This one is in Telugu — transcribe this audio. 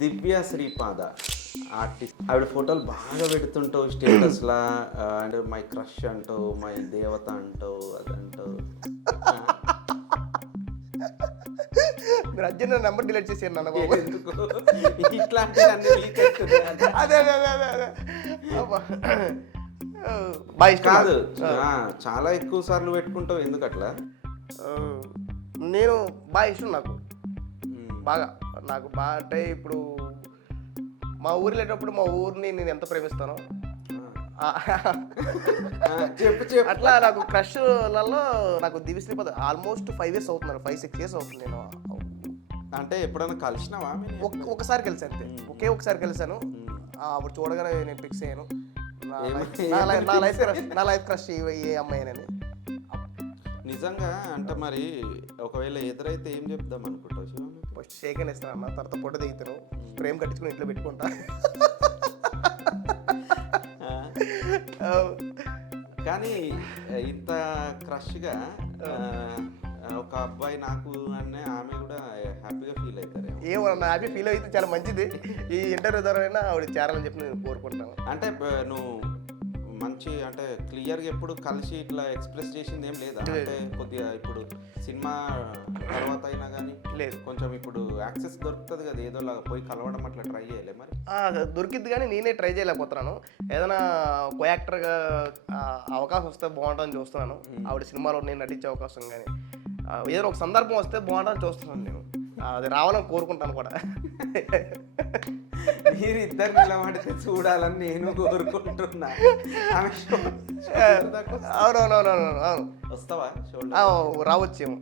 దివ్య శ్రీపాద ఆర్టిస్ట్. ఆవిడ ఫోటోలు బాగా పెడుతుంటావు స్టేటస్లా, అండ్ మై క్రష్ అంటావు, మై దేవత అంటావు, అదంటావు. మీరు అర్జెంట్ నెంబర్ డిలీట్ చేసారు నన్ను బాబు. ఎందుకు ఇట్లాంటివి అన్ని లీక్ అవుతున్నాయి? అదే అదే అదే అదే అదే అబ్బా. బాగా ఇష్టం కాదు, చాలా ఎక్కువ సార్లు పెట్టుకుంటావు, ఎందుకు అట్లా? నేను బాగా ఇష్టం నాకు, బాగా నాకు బాగా అంటే ఇప్పుడు మా ఊరు వెళ్ళేటప్పుడు మా ఊరిని నేను ఎంత ప్రేమిస్తానో చెప్పు చెప్పు. అట్లా నాకు క్రష్లలో నాకు దివ్య శ్రీపాద ఆల్మోస్ట్ 5 years అవుతున్నారు, 5-6 years అవుతుంది. నేను అంటే ఎప్పుడైనా కలిసినావా? ఒకసారి కలిసాను అంతే, ఒకే ఒకసారి కలిసాను. అప్పుడు చూడగానే నేను ఫిక్స్ అయ్యాను, నా లైఫ్ క్రష్ ఏ అమ్మాయినని. నిజంగా అంటే మరి ఒకవేళ ఎదురైతే ఏం చెప్దాం అనుకుంటావు శివ? ఫస్ట్ షేక్ అని ఇస్తాను అన్న, తర్వాత ఫోటో దిగుతాను, ఫ్రేమ్ కట్టించుకుని ఇంట్లో పెట్టుకుంటా. కానీ ఇంత క్రష్గా ఒక అబ్బాయి నాకు అనే ఆమె కూడా హ్యాపీగా ఫీల్ అవుతారు. ఏమన్నా హ్యాపీ ఫీల్ అయితే చాలా మంచిది. ఈ ఇంటర్వ్యూ ద్వారా ఆవిడ చేరాలని చెప్పి నేను కోరుకుంటాను. అంటే నువ్వు మంచి అంటే క్లియర్గా ఎప్పుడు కలిసి ఇట్లా ఎక్స్ప్రెస్ చేసింది ఏం లేదా? అంటే కొద్దిగా ఇప్పుడు సినిమా తర్వాత అయినా కానీ లేదు, కొంచెం ఇప్పుడు యాక్సెస్ దొరుకుతుంది కదా, ఏదోలాగా పోయి కలవడం అట్లా ట్రై చేయలే మరి? దొరికిద్ది కానీ నేనే ట్రై చేయలేకపోతున్నాను. ఏదైనా కో యాక్టర్గా అవకాశం వస్తే బాగుంటుందని చూస్తున్నాను. ఆవిడ సినిమాలో నేను నటించే అవకాశం కానీ ఏదైనా ఒక సందర్భం వస్తే బాగుంటుందని చూస్తున్నాను. నేను అది రావాలని కోరుకుంటాను కూడా. మీరు ఇద్దరు నిలబడితే చూడాలని నేను కోరుకుంటున్నా. అవునవునవునవును, వస్తావా? రావచ్చేమో.